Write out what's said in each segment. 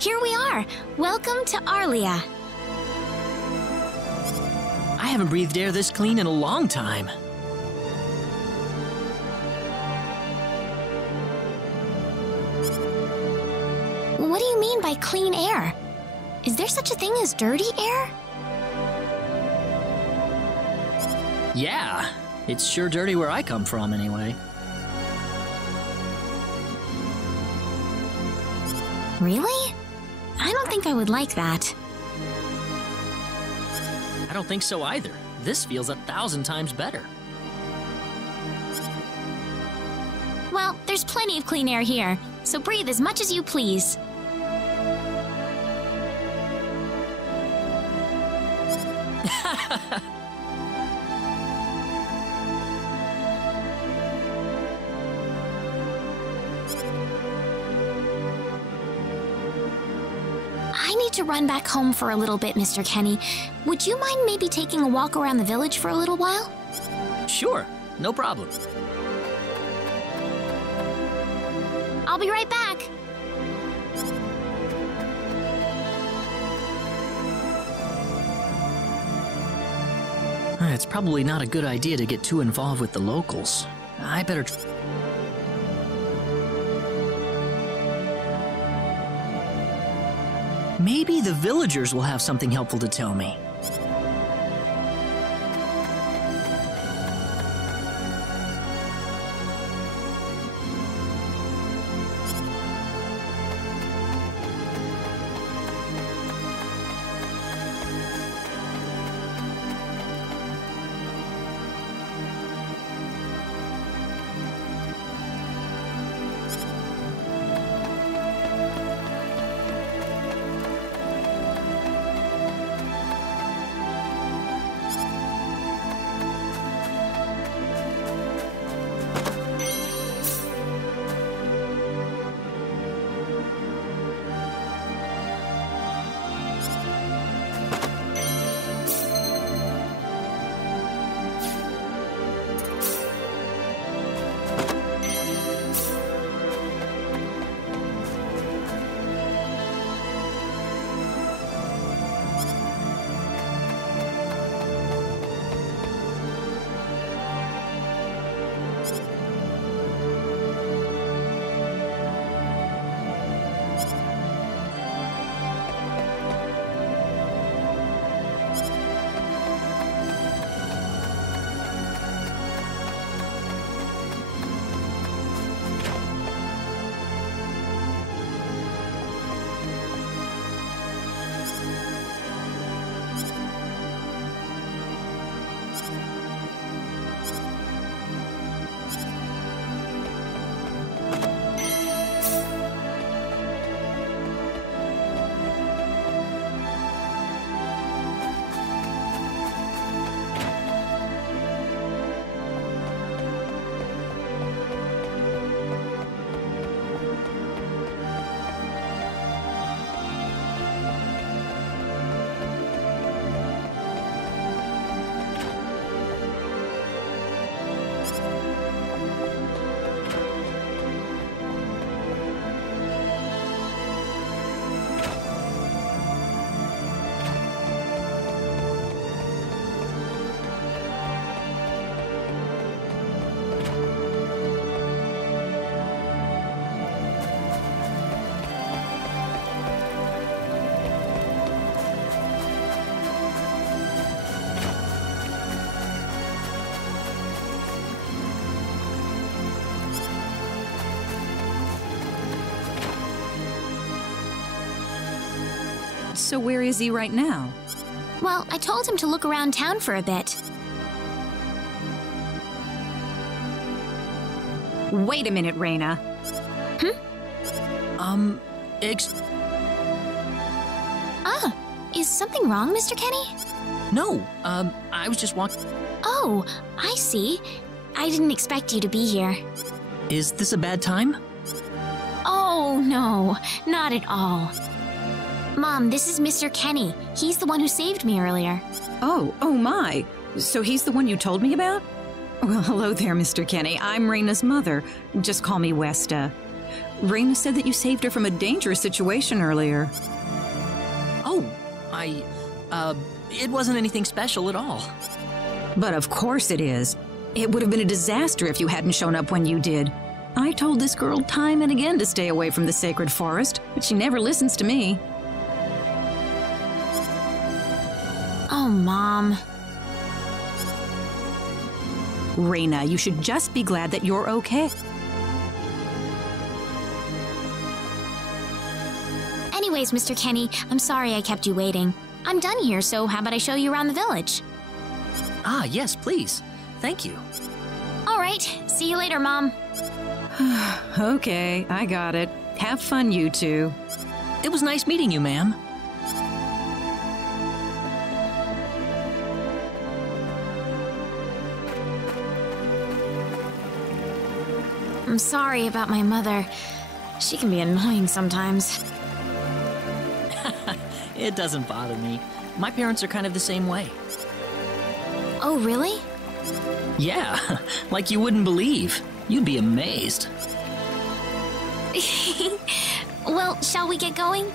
Here we are! Welcome to Arlia. I haven't breathed air this clean in a long time. What do you mean by clean air? Is there such a thing as dirty air? Yeah, it's sure dirty where I come from anyway. Really? I don't think I would like that. I don't think so either. This feels 1,000 times better. Well, there's plenty of clean air here, so breathe as much as you please. I need to run back home for a little bit, Mr. Kenny. Would you mind maybe taking a walk around the village for a little while? Sure, no problem. I'll be right back. It's probably not a good idea to get too involved with the locals. I better... Maybe the villagers will have something helpful to tell me. So where is he right now? Well, I told him to look around town for a bit. Wait a minute, Raina. Is something wrong, Mr. Kenny? No, I was just walking... Oh, I see. I didn't expect you to be here. Is this a bad time? Oh, no, not at all. Mom, this is Mr. Kenny. He's the one who saved me earlier. Oh my. So he's the one you told me about? Well, hello there, Mr. Kenny. I'm Raina's mother. Just call me Westa. Raina said that you saved her from a dangerous situation earlier. Oh, it wasn't anything special at all. But of course it is. It would have been a disaster if you hadn't shown up when you did. I told this girl time and again to stay away from the sacred forest, but she never listens to me. Oh, Mom. Raina, you should just be glad that you're okay. Anyways, Mr. Kenny, I'm sorry I kept you waiting. I'm done here, so how about I show you around the village? Ah, yes, please. Thank you. All right, see you later, Mom. Okay, I got it. Have fun, you two. It was nice meeting you, ma'am. I'm sorry about my mother. She can be annoying sometimes. It doesn't bother me. My parents are kind of the same way. Oh, really? Yeah, like you wouldn't believe. You'd be amazed. Well, shall we get going?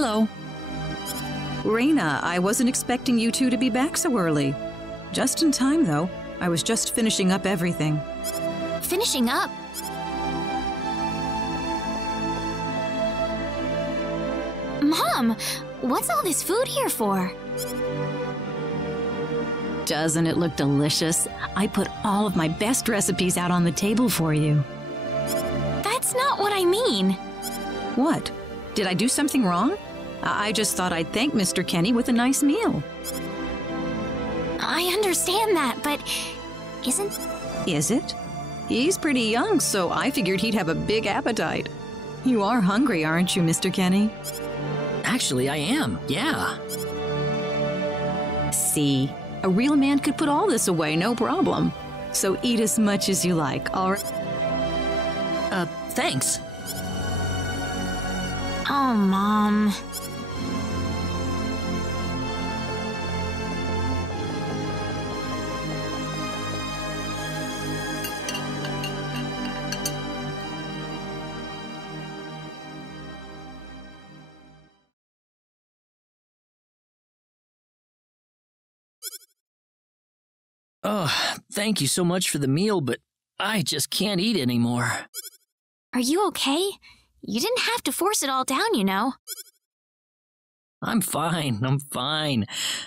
Hello. Raina, I wasn't expecting you two to be back so early. Just in time, though. I was just finishing up everything. Finishing up? Mom, what's all this food here for? Doesn't it look delicious? I put all of my best recipes out on the table for you. That's not what I mean. What? Did I do something wrong? I just thought I'd thank Mr. Kenny with a nice meal. I understand that, but isn't... Is it? He's pretty young, so I figured he'd have a big appetite. You are hungry, aren't you, Mr. Kenny? Actually, I am, yeah. See, a real man could put all this away, no problem. So eat as much as you like, all right? Thanks. Oh, Mom. Oh, thank you so much for the meal, but I just can't eat anymore. Are you okay? You didn't have to force it all down, you know. I'm fine.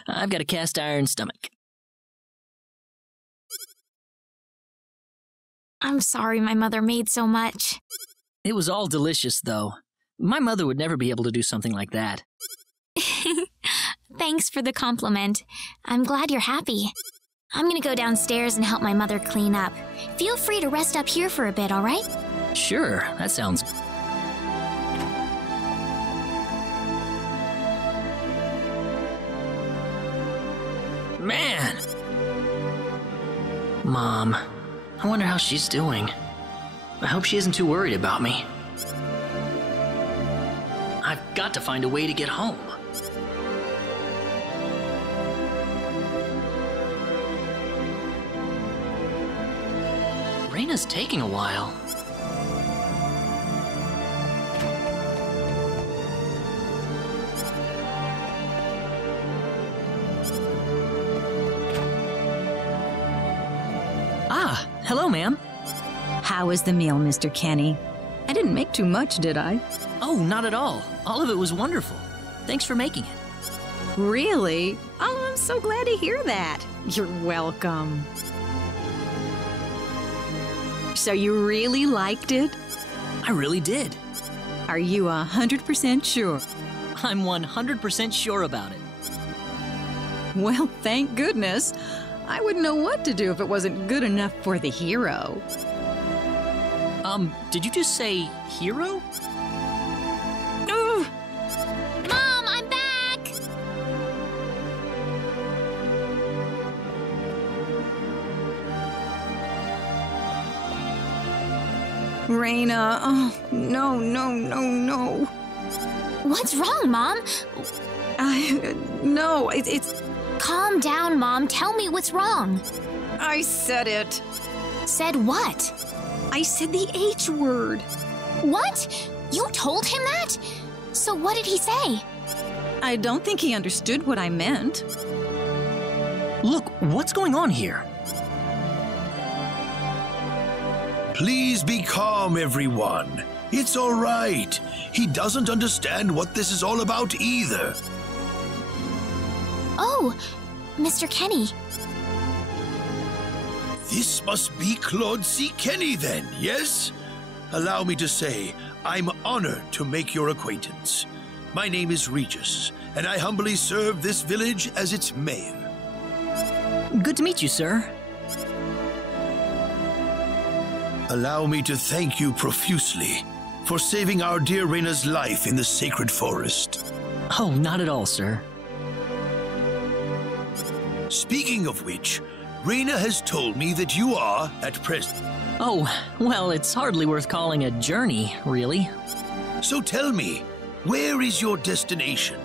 I've got a cast iron stomach. I'm sorry my mother made so much. It was all delicious, though. My mother would never be able to do something like that. Thanks for the compliment. I'm glad you're happy. I'm gonna go downstairs and help my mother clean up. Feel free to rest up here for a bit, all right? Sure, that sounds... Man! Mom, I wonder how she's doing. I hope she isn't too worried about me. I've got to find a way to get home. Raina's taking a while. Ah, hello, ma'am. How was the meal, Mr. Kenny? I didn't make too much, did I? Oh, not at all. All of it was wonderful. Thanks for making it. Really? Oh, I'm so glad to hear that. You're welcome. So you really liked it? I really did. Are you 100% sure? I'm 100% sure about it. Well, thank goodness. I wouldn't know what to do if it wasn't good enough for the hero. Did you just say hero? Mom, I'm back! Raina, oh, no. What's wrong, Mom? No, it's... Calm down, Mom. Tell me what's wrong. I said it. Said what? I said the H word. What? You told him that? So what did he say? I don't think he understood what I meant. Look, what's going on here? Please be calm, everyone. It's all right. He doesn't understand what this is all about either. Oh, Mr. Kenny. This must be Claude C. Kenny then, yes? Allow me to say, I'm honored to make your acquaintance. My name is Regis, and I humbly serve this village as its mayor. Good to meet you, sir. Allow me to thank you profusely for saving our dear Raina's life in the sacred forest. Oh, not at all, sir. Speaking of which, Raina has told me that you are, at present. Oh, well, it's hardly worth calling a journey, really. So tell me, where is your destination?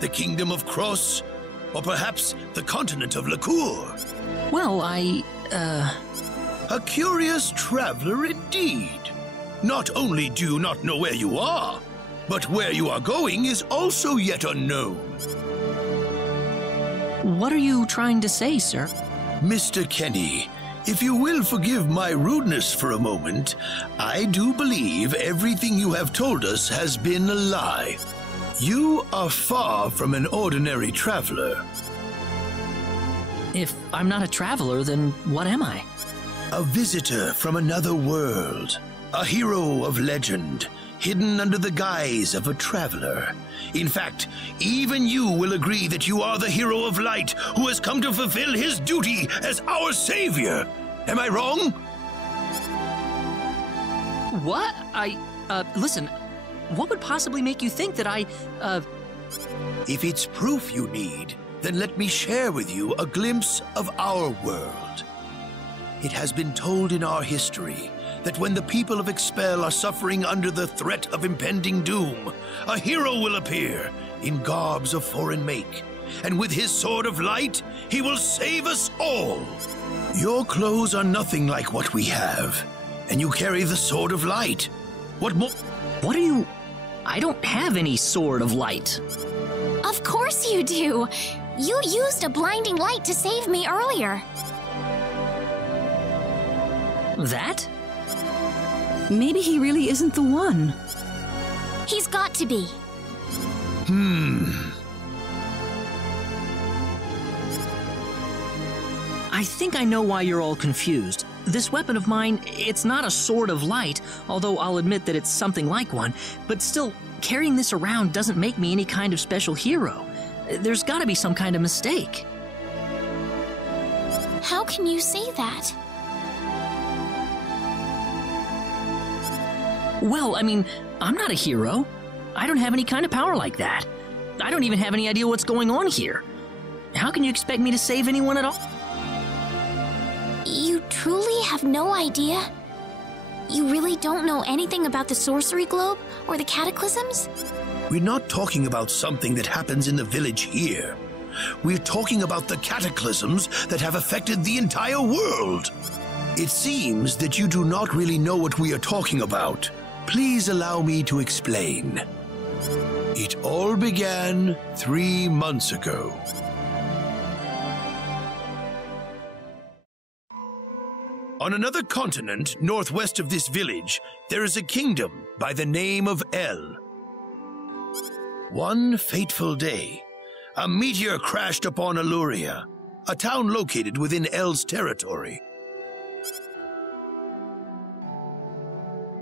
The Kingdom of Cross? Or perhaps the continent of Lacour? Well, A curious traveler indeed. Not only do you not know where you are, But where you are going is also yet unknown. What are you trying to say, sir? Mr. Kenny, if you will forgive my rudeness for a moment, I do believe everything you have told us has been a lie. You are far from an ordinary traveler. If I'm not a traveler, then what am I? A visitor from another world. A hero of legend, hidden under the guise of a traveler. In fact, even you will agree that you are the hero of light who has come to fulfill his duty as our savior. Am I wrong? What? Listen, what would possibly make you think that If it's proof you need, then let me share with you a glimpse of our world. It has been told in our history that when the people of Expel are suffering under the threat of impending doom, a hero will appear in garbs of foreign make, and with his sword of light, he will save us all. Your clothes are nothing like what we have, and you carry the sword of light. What more? What are you... I don't have any sword of light. Of course you do! You used a blinding light to save me earlier. That? Maybe he really isn't the one. He's got to be. I think I know why you're all confused. This weapon of mine, it's not a sword of light, although I'll admit that it's something like one, but still, carrying this around doesn't make me any kind of special hero. There's gotta be some kind of mistake. How can you say that? Well, I mean, I'm not a hero. I don't have any kind of power like that. I don't even have any idea what's going on here. How can you expect me to save anyone at all? You truly have no idea? You really don't know anything about the sorcery globe or the cataclysms? We're not talking about something that happens in the village here. We're talking about the cataclysms that have affected the entire world. It seems that you do not really know what we are talking about. Please allow me to explain. It all began 3 months ago. On another continent, northwest of this village, there is a kingdom by the name of El. One fateful day, a meteor crashed upon Aluria, a town located within El's territory.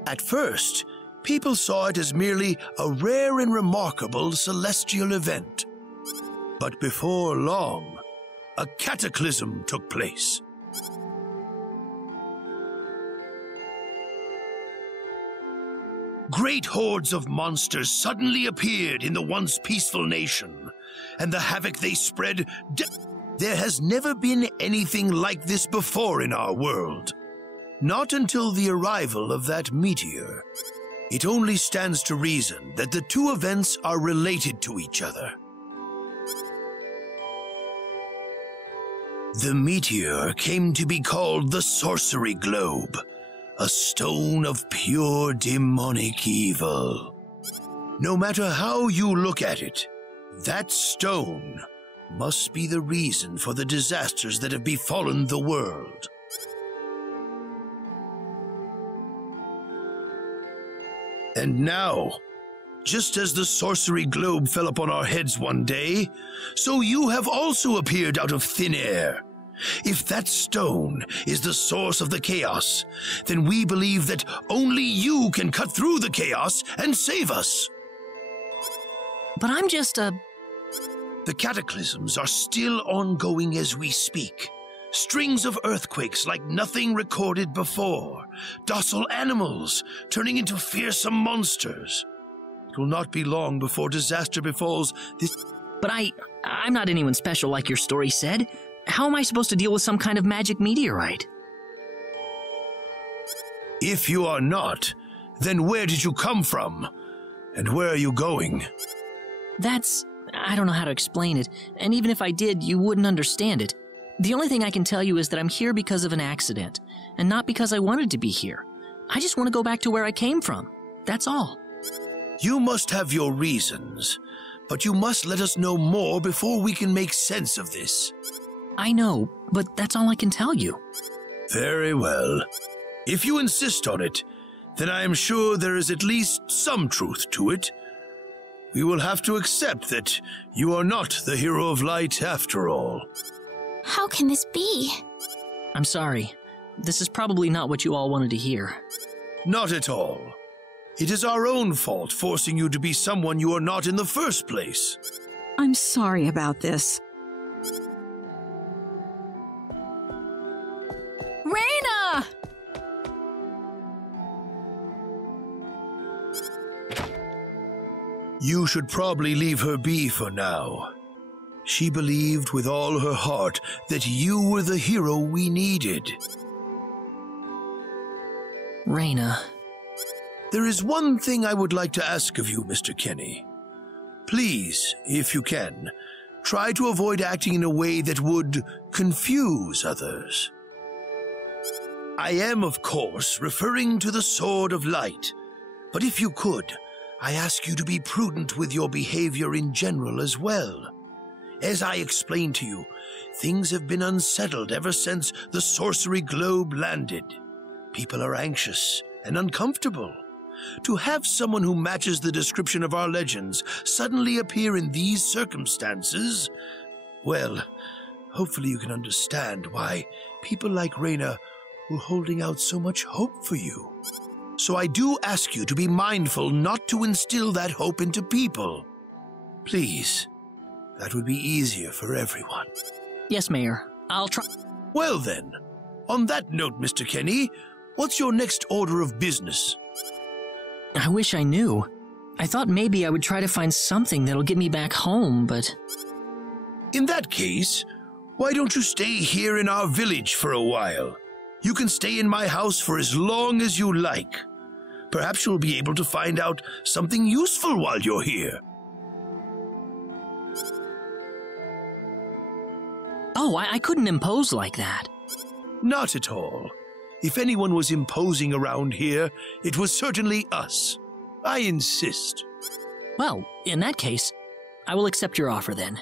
At first, people saw it as merely a rare and remarkable celestial event. But before long, a cataclysm took place. Great hordes of monsters suddenly appeared in the once peaceful nation, and the havoc they spread. There has never been anything like this before in our world. Not until the arrival of that meteor. It only stands to reason that the two events are related to each other. The meteor came to be called the Sorcery Globe, a stone of pure demonic evil. No matter how you look at it, that stone must be the reason for the disasters that have befallen the world. And now, just as the sorcery globe fell upon our heads one day, so you have also appeared out of thin air. If that stone is the source of the chaos, then we believe that only you can cut through the chaos and save us. But I'm just a... The cataclysms are still ongoing as we speak. Strings of earthquakes like nothing recorded before. Docile animals turning into fearsome monsters. It will not be long before disaster befalls this... But I'm not anyone special like your story said. How am I supposed to deal with some kind of magic meteorite? If you are not, then where did you come from? And where are you going? I don't know how to explain it, and even if I did, you wouldn't understand it. The only thing I can tell you is that I'm here because of an accident, and not because I wanted to be here. I just want to go back to where I came from. That's all. You must have your reasons, but you must let us know more before we can make sense of this. I know, but that's all I can tell you. Very well. If you insist on it, then I am sure there is at least some truth to it. We will have to accept that you are not the hero of light after all. How can this be? I'm sorry. This is probably not what you all wanted to hear. Not at all. It is our own fault forcing you to be someone you are not in the first place. I'm sorry about this. Raina! You should probably leave her be for now. She believed with all her heart that you were the hero we needed. Raina. There is one thing I would like to ask of you, Mr. Kenny. Please, if you can, try to avoid acting in a way that would confuse others. I am, of course, referring to the Sword of Light, but if you could, I ask you to be prudent with your behavior in general as well. As I explained to you, things have been unsettled ever since the sorcery globe landed. People are anxious and uncomfortable. To have someone who matches the description of our legends suddenly appear in these circumstances, well, hopefully you can understand why people like Raina were holding out so much hope for you. So I do ask you to be mindful not to instill that hope into people. Please, that would be easier for everyone. Yes, Mayor. I'll try. Well then, on that note, Mr. Kenny, what's your next order of business? I wish I knew. I thought maybe I would try to find something that'll get me back home, but... In that case, why don't you stay here in our village for a while? You can stay in my house for as long as you like. Perhaps you'll be able to find out something useful while you're here. Oh, I couldn't impose like that. Not at all. If anyone was imposing around here, it was certainly us. I insist. Well, in that case, I will accept your offer then.